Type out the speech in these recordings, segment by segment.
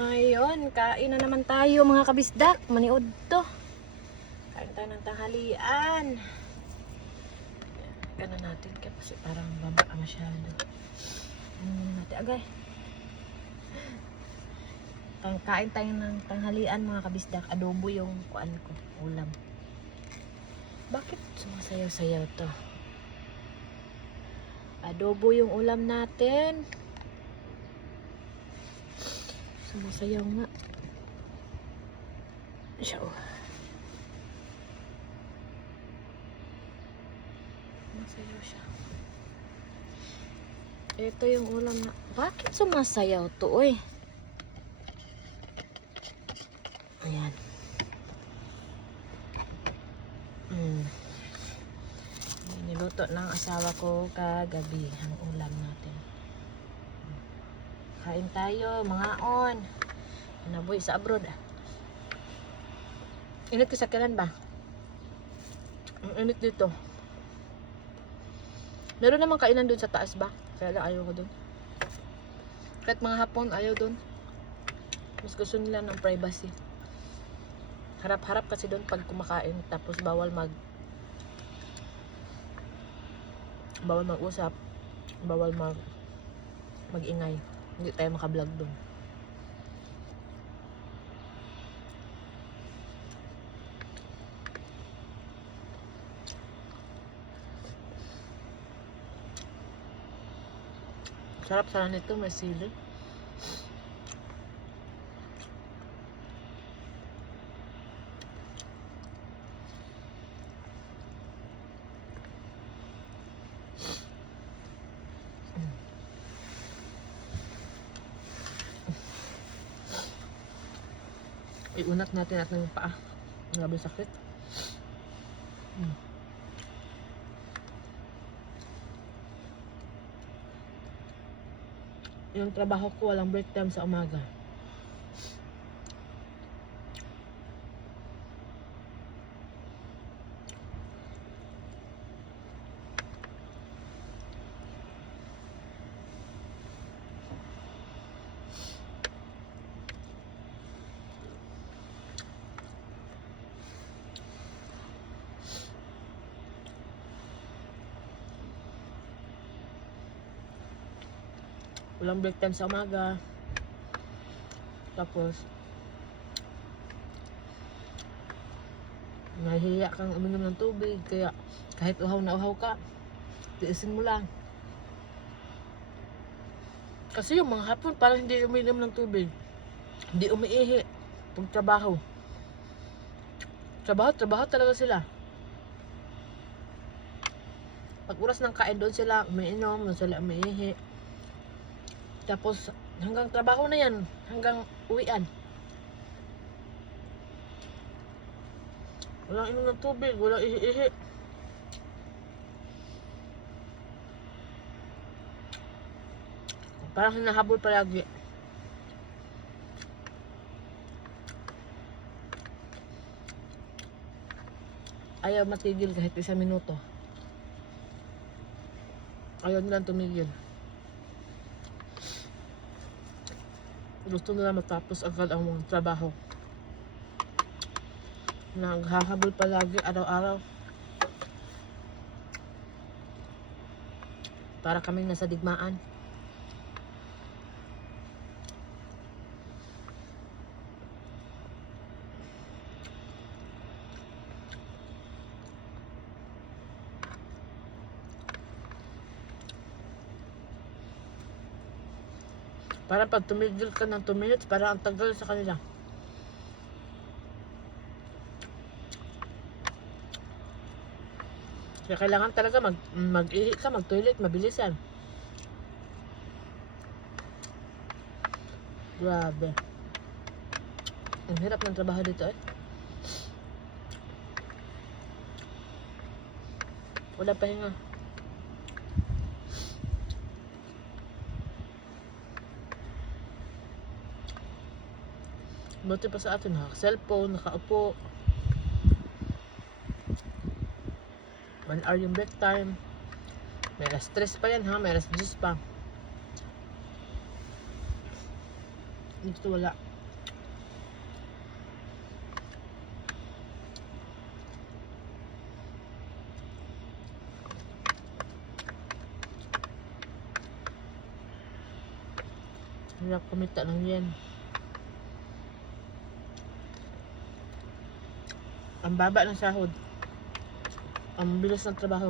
Ayun, kain na naman tayo mga kabisdak. Maniod to. Kain tayo ng tanghalian. Gano'n natin kasi parang baba masyado. Natin agay. Kain tayo ng tanghalian mga kabisdak. Adobo yung kuan ko, ulam. Bakit sumasayaw-sayaw to? Adobo yung ulam natin. Sumasayaw nga. Siya oh. Sumasayaw siya. Ito yung ulam na. Bakit sumasayaw to oy? Ayan. Niluto ng asawa ko kagabi ang ulam natin. Kain tayo mga on. Naboy sa abroad. Init ka sa kanan ba? Ang init dito. Meron namang kainan dun sa taas ba? Kaya lang ayaw ko dun. Kahit mga hapon ayaw dun. Mas gusto nila ng privacy. Harap-harap kasi dun pag kumakain. Tapos bawal mag-usap. Bawal mag-ingay. Hindi tayo maka-vlog dun. Sarap sana nito, may sili. Iunat natin at ng paa. Grabe sakit. Yung trabaho ko walang break time sa umaga. Walang break time sa umaga. Tapos nahihiya kang uminom ng tubig. Kaya kahit uhaw na uhaw ka, tiisin mo lang. Kasi yung mga hapon parang hindi uminom ng tubig. Hindi umiihi. Pag trabaho. Trabaho talaga sila. Pag oras ng kain doon sila umiinom, doon sila umiihi. Tapos hanggang trabaho na yan, hanggang uwian. Walang inom ng tubig, walang ihi-ihi. Parang hinahabol palagi. Ayaw matigil kahit 1 minuto. Ayaw nilang tumigil. Gusto nila matapos agad ang mga trabaho. Naghahabol palagi araw-araw. Para kaming nasa digmaan. Para pag tumigil ka ng 2 minutes, para ang tagal sa kanila. Kaya kailangan talaga mag-ihi ka, mag-toilet, mabilisan. Grabe. Ang hirap ng trabaho dito eh. Wala pahinga. Buti pa sa atin ha, cellphone, nakaupo. 1 hour yung break time. May alas 3 pa yan ha, may alas 10 pa. Dito wala. Hirap kumita ng yen. Ang baba ng sahod. Ang bilis ng trabaho.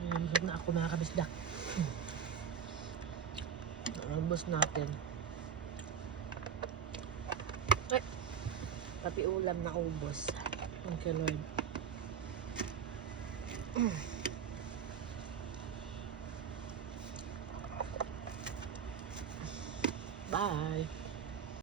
Ayan, busog na ako mga kabisdak. Ubos natin. Ay! Pati ulam na ubos. Thank you, Lord. Bye!